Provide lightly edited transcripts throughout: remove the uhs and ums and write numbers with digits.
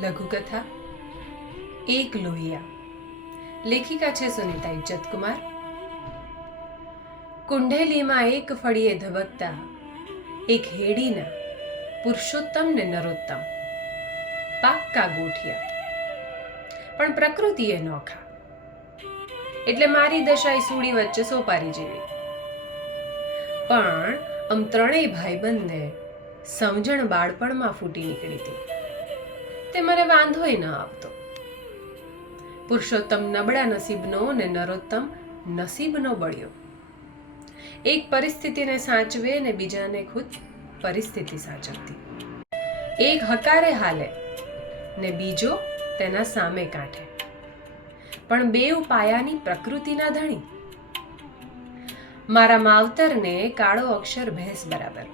લઘુકથા એક લોહિયા. લેખિકા છે સુનિતા ઇજ્જતકુમાર. કુંડેલીમાં એક ફળીએ ધબકતા એક હેડીના પુરુષોત્તમ ને નરોત્તમ પાક્કા ગોઠિયા, પણ પ્રકૃતિએ નોખા, એટલે મારી દશાઈ સૂડી વચ્ચે સોપારી જેવી. પણ ત્રણેય ભાઈબંધને સમજણ બાળપણમાં ફૂટી નીકળી હતી, તે મને વાંધોય ન આવતો. પુરુષોત્તમ નબળા નસીબનો ને નરોત્તમ નસીબનો બળ્યો. એક પરિસ્થિતિને સાચવે ને બીજાને ખુદ પરિસ્થિતિ સાચવતી. એક હકારે હાલે ને બીજો તેના સામે કાંઠે, પણ બેઉ પાયાની પ્રકૃતિના ધણી. મારા માવતરને કાળો અક્ષર ભેંસ બરાબર,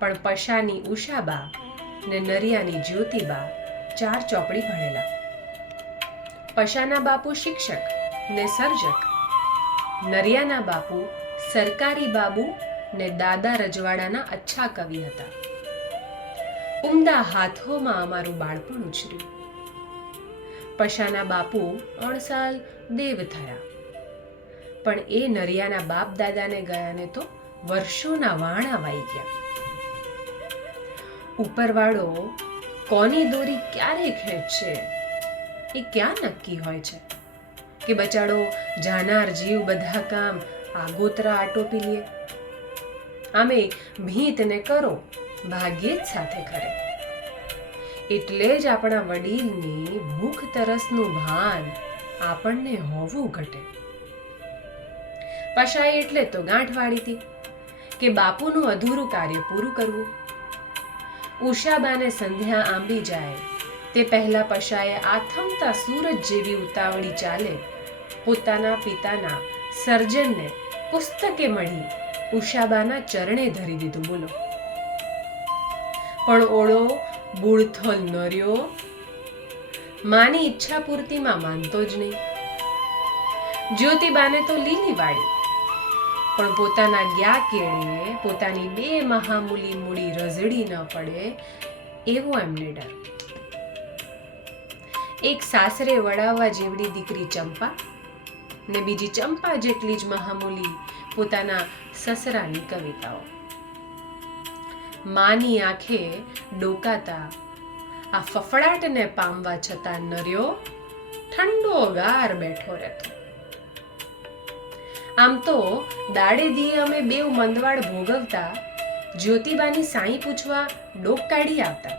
પણ પશાની ઉષાબા ને નરિયાની જ્યોતિબા 4 ચોપડી ભણેલા. પશાના બાપુ શિક્ષક ને સર્જક, નરિયાના બાપુ સરકારી બાબુ ને દાદા રજવાડાના અચ્છા કવિ હતા. ઉમદા હાથોમાં અમારું બાળપણ ઉછર્યું. પશાના બાપુ 3 સાલ દેવ થયા, પણ એ નરિયાના બાપ દાદાને ગયાને તો વર્ષોના વાણા વાઈ ગયા. ઉપરવાળો કોની દોરી ક્યારે ખેંચશે એ ક્યાં નક્કી હોય છે, કે બચાડો જાનાર જીવ બધા કામ આગોતરા આટોપી લે. આમે ભીત ને કરો ભાગ્યે જ સાથે કરે. એટલે જ આપણા વડીલની ભૂખ તરસનું ભાન આપણને હોવું ઘટે. પશાએ એટલે તો ગાંઠ વાળી હતી કે બાપુનું અધૂરું કાર્ય પૂરું કરવું. ઉષાબાને સંધ્યા આંબી જાય તે પહેલા પશાએ આથમતા સૂરજ જેવી ઉતાવળી ચાલે પોતાના પિતાના સર્જનને પુસ્તકે મળી ઉષાબાના ચરણે ધરી દીધું. બોલો, પણ ઓળો બુડથલ નર્યો માની ઈચ્છા પૂર્તિમાં માનતો જ નહીં. જ્યોતિબાને તો લીલી વાળી, પણ પોતાના ગયા કેળે પોતાની 2 મહામૂલી મૂડી રઝળી ન પડે એવો એમને ડર. એક સાસરે વડાવવા જેવડી દીકરી ચંપા ને બીજી ચંપા જેટલી જ મહામૂલી પોતાના સસરાની કવિતાઓ. માની આંખે ડોકાતા આ ફફડાટને પામવા છતાં નર્યો ઠંડો ગાર બેઠો રહેતો. આમ તો દાડે દીએ અમે બેઉ મંદવાડ ભોગવતા જ્યોતિબાની સાઈ પૂછવા ડોક કાઢી આવતા,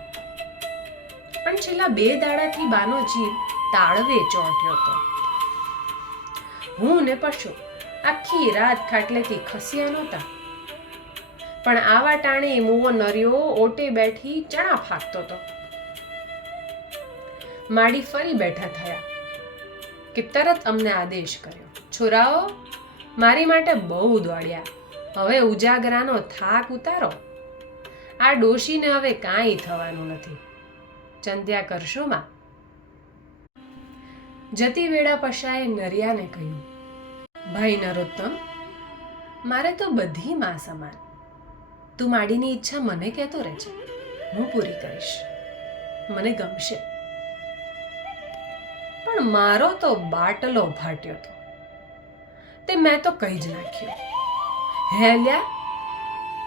પણ છેલ્લા 2 દાડાથી બાનો જીવ તાળવે ચોંટ્યો હતો. હું ને પશુ આખી રાત ખાટલેથી ખસ્યા નહોતા, પણ આવા ટાણે મુવો નર્યો ઓટે બેઠી ચણા ફાકતો હતો. માડી ફરી બેઠા થયા કે તરત અમને આદેશ કર્યો, છોરાઓ મારી માટે બહુ દોડ્યા, હવે ઉજાગરાનો થાક ઉતારો. આ ડોશીને હવે કાંઈ થવાનું નથી, ચંદ્યા કરશો માં. જતી વેળા પશાએ નરિયાને કહ્યું, ભાઈ નરોત્તમ, મારે તો બધી માં સમાન. તું માડીની ઈચ્છા મને કહેતો રહેજે, હું પૂરી કરીશ, મને ગમશે. પણ મારો તો બાટલો ફાટ્યો હતો, તે મેં તો કહી જ નાખ્યું, હે લ્યા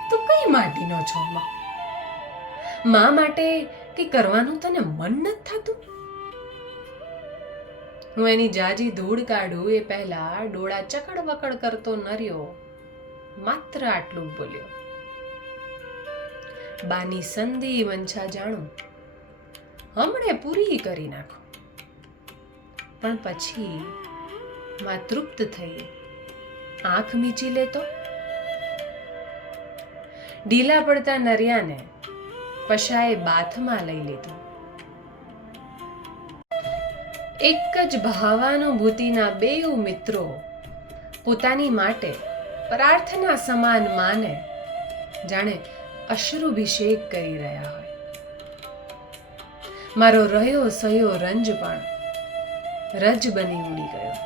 તું કઈ માટીનો છો માં? માં માટે કે કરવાનું તને મન નથી થતું? હું એની જાજી ધૂળ કાઢું એ પહેલા ડોળા ચકડ વકડ કરતો નર્યો માત્ર આટલું બોલ્યો, બાની સંધી વંછા જાણું, હમણે પૂરી કરી નાખો. પણ પછી માં તૃપ્ત થઈ આંખ મીચી લેતો. ઢીલા પડતા નરિયાને પશાએ બાથમાં લઈ લીધું. એક જ ભાવાનુભૂતિના 2 મિત્રો પોતાની માટે પ્રાર્થના સમાન માને જાણે અશ્રુભિષેક કરી રહ્યા હોય. મારો રહ્યો સયો રંજ પણ રજ બની ઉડી ગયો.